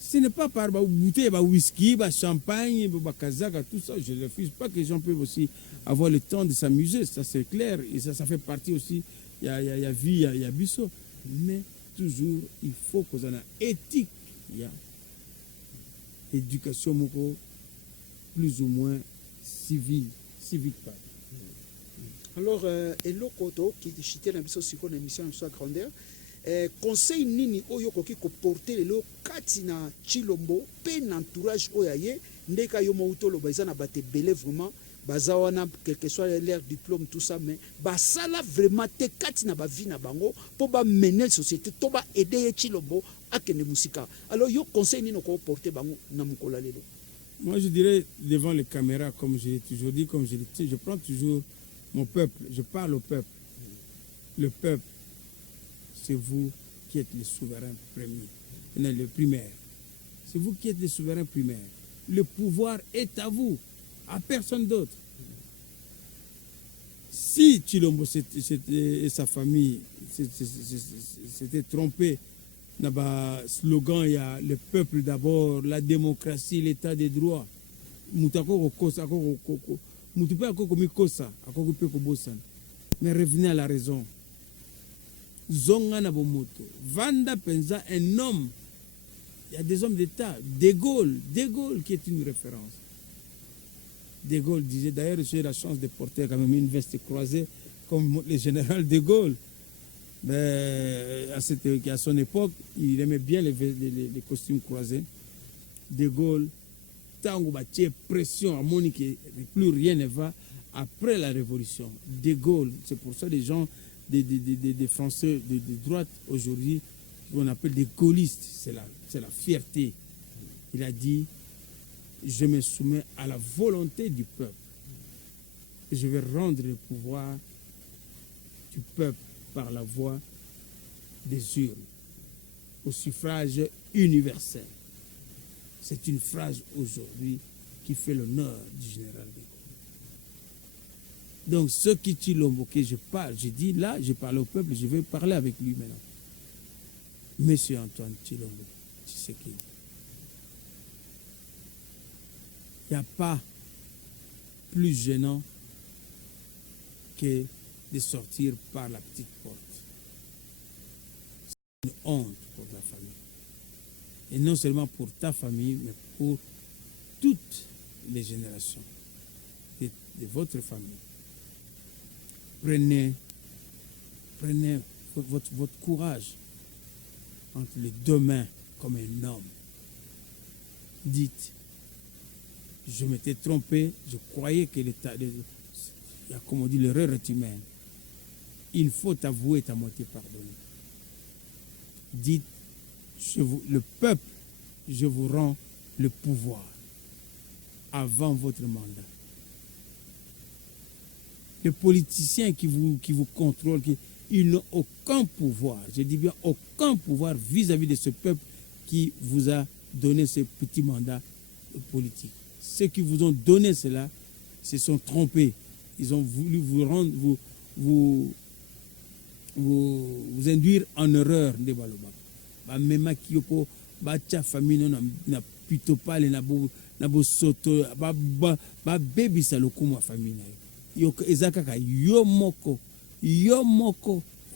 ce n'est pas par bouteille, whisky, champagne, kazaka, tout ça. Je ne refuse pas que les gens peuvent aussi avoir le temps de s'amuser, ça c'est clair. Et ça fait partie aussi, il y a vie, il y a biseau. Mais toujours, il faut qu'on ait éthique. Il y a éducation plus ou moins civique. Pas. Alors, eloko to qui chité na biso siko na émission na biso grandeur. Conseil nini oyo koki ko porter lelo kati na Chilombo pe na entourage oyo ye ndeka yo moutolo baza na bate belé vraiment baza wana quel que soit leur diplôme tout ça mais basala vraiment te kati na ba vie na bango po ba mener société to ba aider Chilombo akene musika. Alors yo conseil nini ko porter bango na mukola lelo? Moi je dirais devant les caméras comme je l'ai toujours dit comme je prends toujours mon peuple, je parle au peuple. Le peuple, c'est vous qui êtes les souverains premiers, le primaire. C'est vous qui êtes les souverains primaires. Le pouvoir est à vous, à personne d'autre. Si Chilombo et sa famille s'étaient trompés dans le slogan, il y a le peuple d'abord, la démocratie, l'état des droits. Mais revenez à la raison. Zonga na bomoto. Vanda Penza, un homme. Il y a des hommes d'État. De Gaulle qui est une référence. De Gaulle disait, d'ailleurs, j'ai eu la chance de porter quand même une veste croisée comme le général de Gaulle. À son époque, il aimait bien les costumes croisés. De Gaulle, tango batie pression à Monique, plus rien ne va après la révolution. De Gaulle, c'est pour ça les gens des Français de droite aujourd'hui, qu'on appelle des gaullistes, c'est la fierté. Il a dit, je me soumets à la volonté du peuple. Je vais rendre le pouvoir du peuple par la voie des urnes, au suffrage universel. C'est une phrase aujourd'hui qui fait l'honneur du général de Gaulle. Donc, ce qui tue Lomboké, je parle, je dis là, je parle au peuple, je vais parler avec lui maintenant. Monsieur Antoine Tshilombo, Tshisekedi, il n'y a pas plus gênant que de sortir par la petite porte. C'est une honte pour la famille. Et non seulement pour ta famille, mais pour toutes les générations de votre famille. Prenez votre courage entre les deux mains comme un homme. Dites, je m'étais trompé, je croyais que l'État, il y a comme on dit, l'erreur est humaine. Il faut avouer ta moitié pardonnée. Dites, le peuple, je vous rends le pouvoir avant votre mandat. Les politiciens qui vous contrôlent, ils n'ont aucun pouvoir, je dis bien aucun pouvoir vis-à-vis de ce peuple qui vous a donné ce petit mandat politique. Ceux qui vous ont donné cela se sont trompés. Ils ont voulu vous rendre, vous induire en erreur de Baloba. Même Kyoko, bacha famille na plutôt pas les nabo soto, baby salokumu famille na yo ezakaka yo moko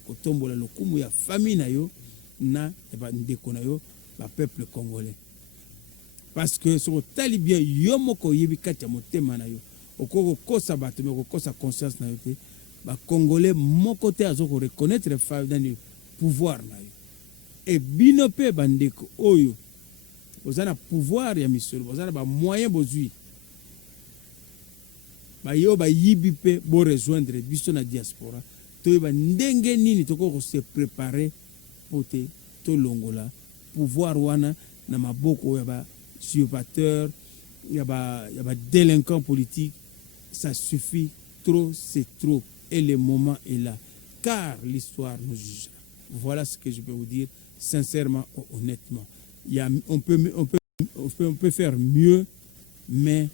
kotombola lokumu ya famille na yo na ndeko na yo ba peuple congolais. Parce que sur talibien yo moko yebi kati ya motema na yo okoko kosa bato me kosa conscience na yo te ba congolais moko te azoko reconnaître fa dans le pouvoir na yo. Et bino pe bandeko oyo bozana pouvoir ya misolo bozana ba moyen bozui ba yo ba yibi pe bo rejoindre biso na diaspora to ba ndenge nini toko se préparer pour te to longola pouvoir wana na maboko ya ba usurpateur ya ba délinquant politique. Ça suffit, trop c'est trop et le moment est là car l'histoire nous jugera. Voilà ce que je peux vous dire sincèrement, honnêtement. On peut faire mieux, mais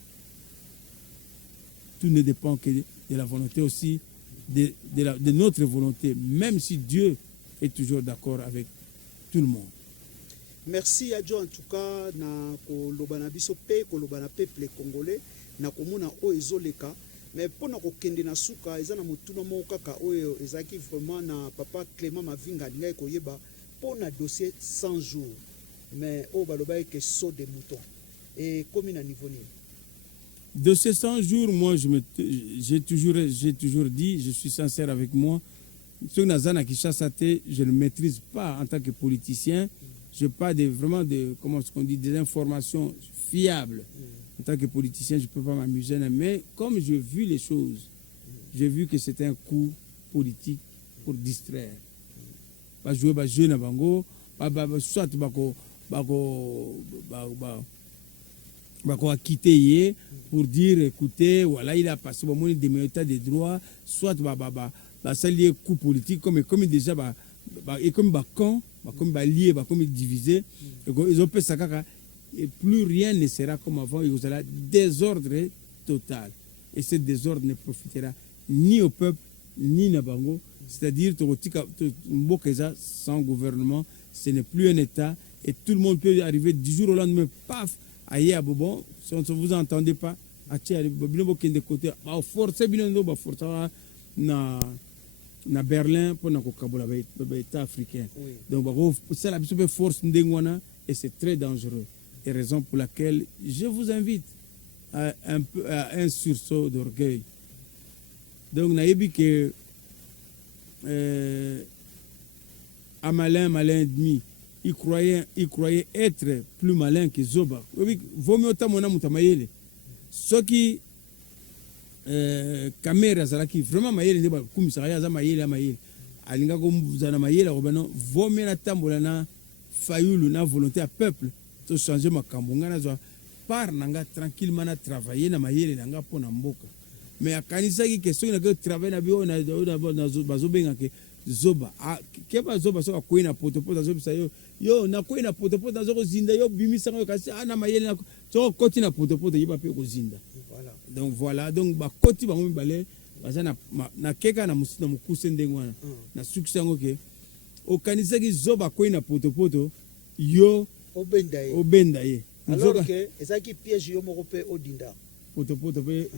tout ne dépend que de la volonté aussi, de notre volonté, même si Dieu est toujours d'accord avec tout le monde. Merci Adjo en tout cas na kolobana biso pe kolobana peuple congolais na komona o ezoleka mais pona ko kende na suka eza na mutuna mo kaka oyo ezaki vraiment na papa Clément Mavinga ngai koyeba pona dossier 100 jours mais o baloba que saut des moutons et comme na niveau ni de ces 100 jours moi j'ai toujours dit, je suis sincère avec moi, ce nazana qui chasse je ne maîtrise pas en tant que politicien. Je n'ai pas vraiment comment on dit, des informations fiables. En tant que politicien, je ne peux pas m'amuser. Mais comme j'ai vu les choses, j'ai vu que c'était un coup politique pour distraire. Pas jouer à jeu na bango, soit quitter pour dire écoutez, voilà, il a passé au moins des états de droit, soit ça lié coup politique comme déjà et comme con comme lié comme divisé ils ont fait ça et plus rien ne sera comme avant, il y aura désordre total et ce désordre ne profitera ni au peuple ni à Bango, c'est-à-dire sans gouvernement ce n'est plus un état et tout le monde peut arriver du jour au lendemain paf aïe à Bobon si vous entendez pas de côté forcer na Berlin pour na kokabola ba état africain. Donc c'est la force ndengwana et c'est très dangereux. Et raison pour laquelle je vous invite à un sursaut d'orgueil. Donc nayebi que à malin, malin et demi. Il croyait être plus malin que Zoba. Vaut mieux autant mon amour tamayele. Ce qui caméra zalaki vraiment mayele ne ba kumisariya za mayele mayele. Alinga ko muzana mayele robano vaut mieux na tambola na fayulu na volonté à peuple to changer makambo ngana zo par nanga tranquillement na travailler na mayele nanga pona mboka. Mais akanisa ki question na que travailler na bio na bazo benga ke Zoba keba Zoba so ko ina potopoto zo bisa yo na ko ina potopoto zo ko zinda yo bimisa ko kasi ana mayele na so koti na potopoto yiba pe ko zinda. Voilà donc ba koti ba mo balé baza na keka na musina mukuse ndengwana na succès ngo ke okanisa ki Zoba ko ina potopoto yo obenda ye alors que ezaki piège yo moko pe odinda potopoto pe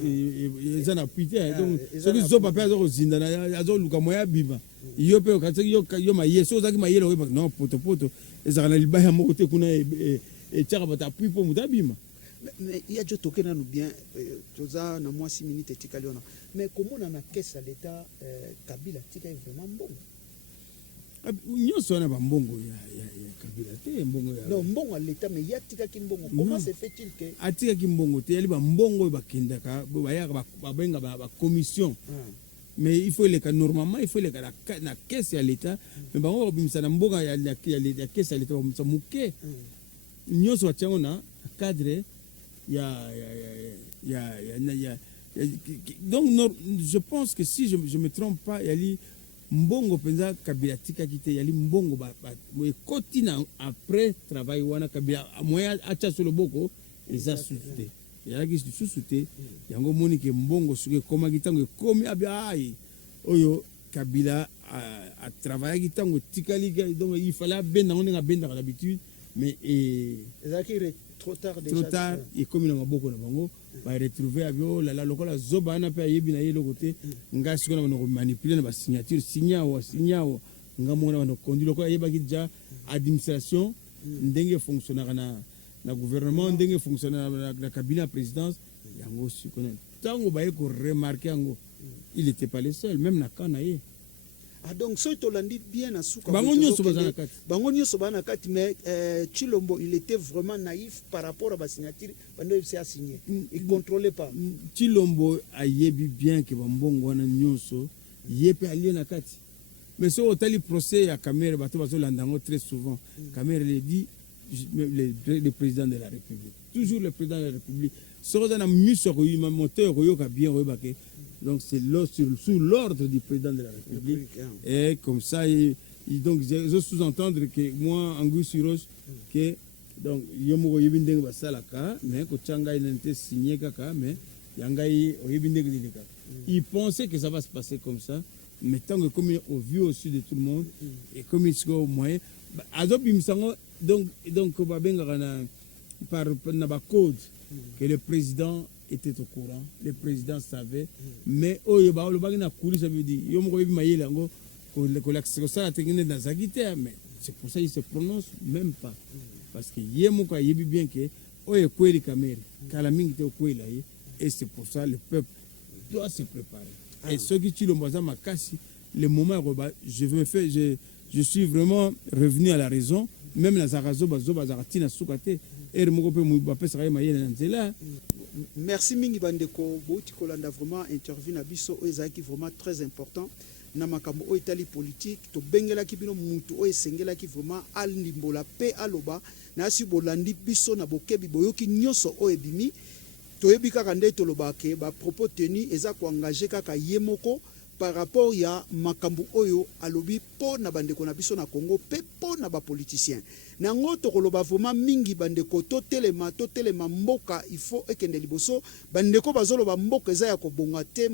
ezana pite donc soki Zoba pe azo zinda na azo luka moya biba yo pe okataki yo maye so zaki maye lo non potopoto ezaka na libaya moko te kuna e tiaka bata puis po mutabima. Mais il y a déjà toqué nous bien toza na moi 6 minutes etikali ona mais comment on a caisse à l'état Kabila tika vraiment bon nyonso na bambongo ya Kabila te mbongo ya non mbongo à l'état mais ya tika ki mbongo comment se fait-il que atika ki mbongo te yali bambongo bakendaka bayaka babenga ba commission mais il faut les cas normalement il faut les cas na caisse à l'état mais bango bimisa na mbongo ya caisse à l'état bamisa muke nyonso atiango na cadre donc je pense que si je me trompe pas yali mbongo penza Kabila tika kite yali mbongo ba kotina après travail wana Kabila moya acha solo boko eza susute yali susute yango monike mbongo suke koma kitango komi abai oyo Kabila a travaillé kitango tikali donc il fallait benda on nga benda d'habitude mais ezaki trop tard et comme il a beaucoup de bango va retrouver avio la lokola Zoba na pe yebi na yelo côté nga siko na manipuler na ba signature signao nga mona na conduit lokola yeba ki déjà administration ndenge fonctionnaire na gouvernement ndenge fonctionnaire na cabinet présidence yango siko na tango ba ko remarquer yango il était pas le seul même na kanaye. Ah donc so tolandi bien na suka bango nyoso bana kati mais Chilombo il était vraiment naïf par rapport à la signature bando il s'est signé il contrôlait pas Chilombo a yebi bien que bambongo wana nyoso yepe alien na kati mais so otali procès ya Kamere bato bazo landango très souvent Kamere le dit le président de la République toujours le président de la République so na nyuso ko yima moteur ko yoka bien ko bake. Donc c'est sous l'ordre du président de la République. Et comme ça, donc je sous-entendre que moi, Angus Roche, que donc yomo yibindeng basalaka, mais ko changa il n'était signé kaka, mais yangai yibindeng dileka. Il pensait que ça va se passer comme ça, mais tant que comme au vu au sud de tout le monde et comme il se au moyen, azobim sango donc babenga par na ba code que le président était au courant, le président savait, mais oyo ba lo bagina kuri ça veut dire yo mo ko mayele ngo ko l'accès ça la technique dans Zagité mais c'est pour ça il se prononce même pas parce que yemo ko yebi bien que oyo kweli Kamere kala mingi te kwela et c'est pour ça le peuple doit se préparer et ceux qui Chilombo za makasi le moment je suis vraiment revenu à la raison même la zarazo bazoba zaratina sukate et moko pe mu ba pesa ya mayele nzela. Merci mingi bandeko bouti kolanda vraiment interview na biso ezaki vraiment très important na makambo o itali politique to bengela ki bino mutu o esengela ki vraiment al ndimbola pe aloba na si bolandi biso na bokebi boyoki nyoso o ebimi to yebi kaka nde to loba ke ba propos tenu eza ko engager kaka yemoko par rapport ya makambo oyo alobi po na bandeko na biso na Congo pe po na ba politiciens nango to koloba vraiment mingi bandeko to telema mboka il faut ekende liboso bandeko bazoloba mboka eza ya kobonga te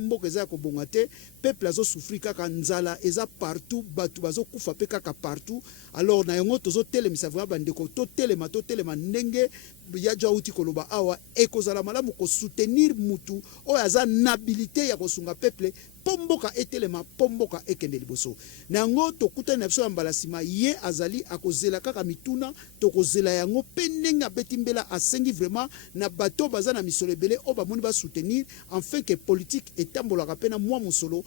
peuple azo souffrir kaka nzala eza partout batu bazo kufa pe kaka partout alors na yango tozo telemisa vraiment bandeko to telema ndenge ya jauti koloba awa ekozala malamu ko soutenir mutu o aza nabilité ya kosunga peuple pomboka etelema pomboka ekende liboso nango tokuta na biso ya mbalasima ye azali akozela kaka mituna tokozela yango pendenga betimbela asengi vraiment na bato baza na misolo ebele o bamoni ba soutenir enfin que politique etambolaka pe na mwa musolo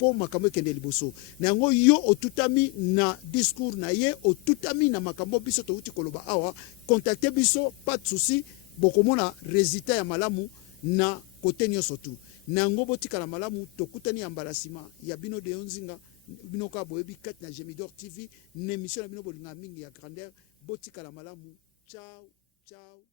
mpo makambo ekende liboso na yango yo otutami na discours na ye otutami na makambo biso touti koloba awa contacter biso pas de souci bokomona résultat ya malamu na kote nyonso tu na yango botikala malamu tokutani ya mbala nsima ya bino de Nzinga bino ka boyebi kati na Gemidor TV na émission na bino bolinga mingi ya grandeur botikala malamu ciao ciao